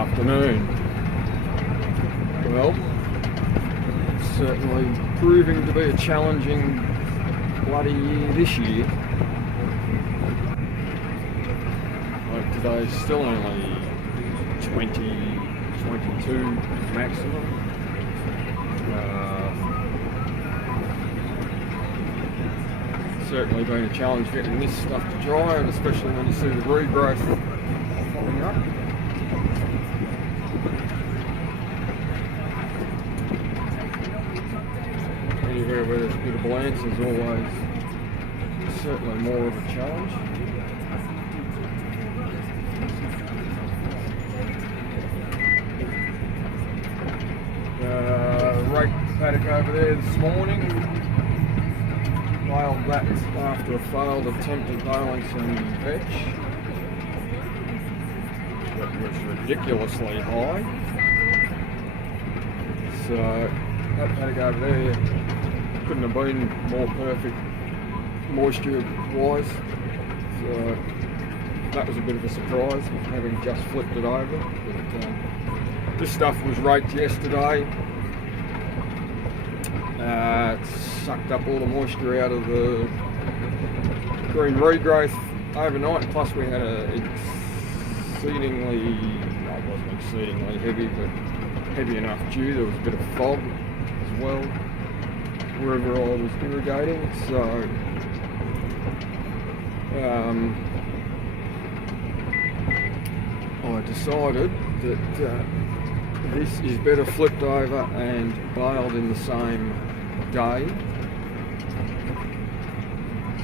afternoon. Well, certainly proving to be a challenging bloody year this year. Like today's still only 20, 22 maximum. Certainly been a challenge getting this stuff to dry, and especially when you see the regrowth popping up. Anywhere where there's a bit of balance is always certainly more of a challenge. Rake paddock over there this morning. Baled that after a failed attempt at baling some vetch. That was ridiculously high. So that paddock over there couldn't have been more perfect moisture wise. So that was a bit of a surprise, having just flipped it over. But this stuff was raked yesterday. It sucked up all the moisture out of the green regrowth overnight, plus we had a it wasn't exceedingly heavy, but heavy enough dew. There was a bit of fog as well wherever I was irrigating, so I decided that this is better flipped over and baled in the same day.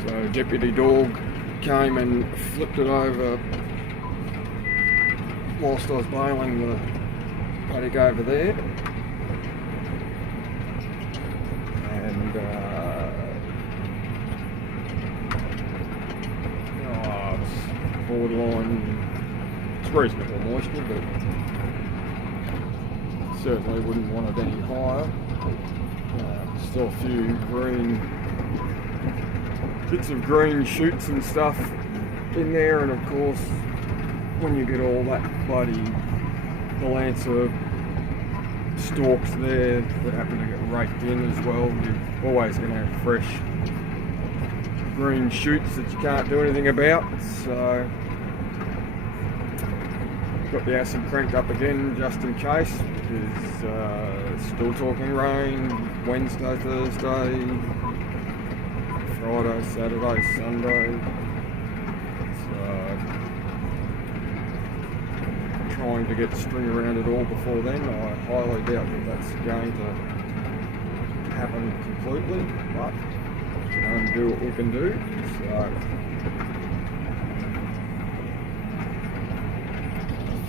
So Deputy Dog came and flipped it over whilst I was baling the paddock over there, and it's borderline, it's reasonable moisture, but certainly wouldn't want it any higher. Still a few bits of green shoots and stuff in there, and of course when you get all that bloody balancer stalks there that happen to get raked in as well, you're always going to have fresh green shoots that you can't do anything about. So got the acid cranked up again just in case, because still talking rain Wednesday, Thursday, Friday, Saturday, Sunday. So trying to get the string around it all before then. I highly doubt that that's going to happen completely, but we can do what we can do. So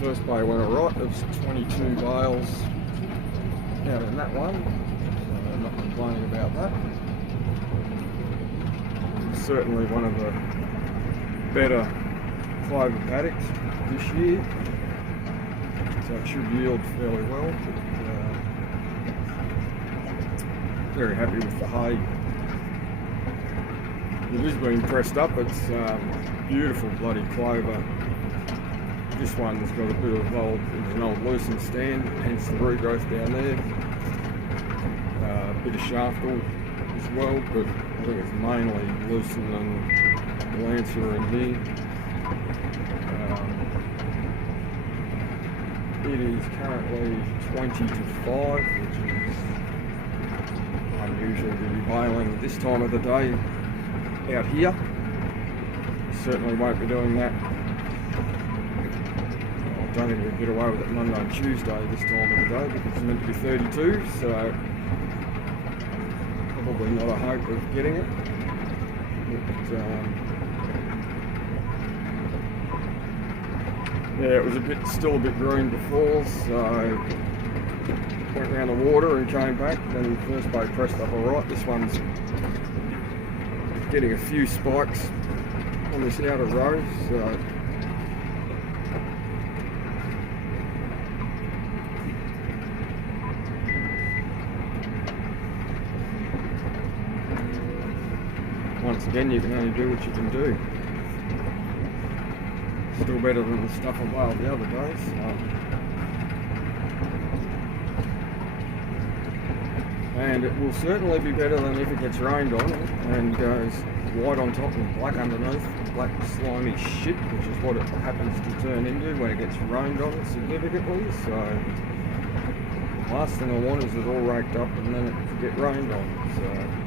first bay went alright. There's 22 bales out in that one, so I'm not complaining about that. It's certainly one of the better clover paddocks this year, so it should yield fairly well. But, very happy with the hay. It is being pressed up. It's beautiful bloody clover. This one's got a bit of an old loosened stand, hence the regrowth down there. A bit of shaftal as well, but I think it's mainly loosened and balancer in here. It is currently 20 to 5, which is unusual to be baling this time of the day out here. Certainly won't be doing that. I don't think we'll get away with it Monday and Tuesday this time of the day, because it's meant to be 32, so probably not a hope of getting it. But, yeah, it was still a bit green before, so went around the water and came back. Then the first bay pressed up alright. This one's getting a few spikes on this outer row, so once again, you can only do what you can do. Still better than the stuff I baled the other day. So and it will certainly be better than if it gets rained on and goes white on top and black underneath, black slimy shit, which is what it happens to turn into when it gets rained on significantly. So last thing I want is it all raked up and then it get rained on. So